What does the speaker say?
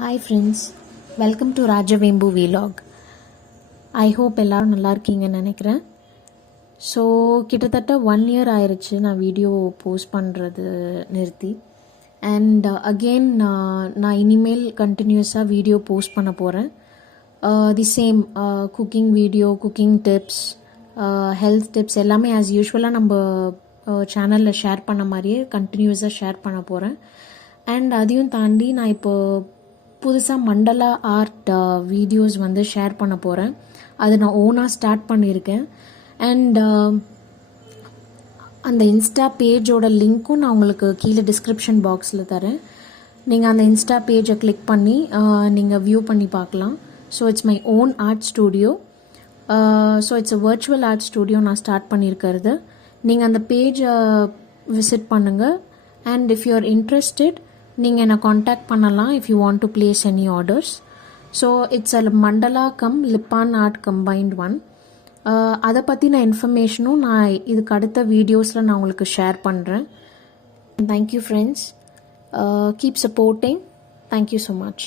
Hi friends, welcome to Rajavembu vlog. I hope எல்லோரும் நல்லா இருக்கீங்கன்னு நினைக்கிறேன். ஸோ கிட்டத்தட்ட 1 year ஆயிடுச்சு நான் வீடியோ போஸ்ட் பண்ணுறது நிறுத்தி. அண்ட் அகெயின் நான் இனிமேல் கண்டினியூஸாக வீடியோ போஸ்ட் பண்ண போகிறேன். The same cooking video, cooking tips, health tips எல்லாமே ஆஸ் யூஷுவலாக நம்ம சேனலில் ஷேர் பண்ண மாதிரியே கண்டினியூஸாக ஷேர் பண்ண போகிறேன். அண்ட் அதையும் தாண்டி நான் இப்போ புதுசாக மண்டலா ஆர்ட் வீடியோஸ் வந்து ஷேர் பண்ண போகிறேன். அது நான் ஓனாக ஸ்டார்ட் பண்ணியிருக்கேன். அண்ட் அந்த இன்ஸ்டா பேஜோட லிங்க்கும் நான் உங்களுக்கு கீழே டிஸ்கிரிப்ஷன் பாக்ஸில் தரேன். நீங்கள் அந்த இன்ஸ்டா பேஜை கிளிக் பண்ணி நீங்கள் வியூ பண்ணி பார்க்கலாம். So it's my own art studio. So it's a virtual art studio நான் ஸ்டார்ட் பண்ணியிருக்கிறது. நீங்கள் அந்த பேஜை விசிட் பண்ணுங்கள். And if you are interested, நீங்கள் என்னை காண்டாக்ட் பண்ணலாம் if you want to place any orders. So it's a mandala cum lippan art combined one. அதை பற்றின இன்ஃபர்மேஷனும் நான் இதுக்கு அடுத்த வீடியோஸில் நான் உங்களுக்கு ஷேர் பண்ணுறேன். Thank you friends, keep supporting. Thank you so much.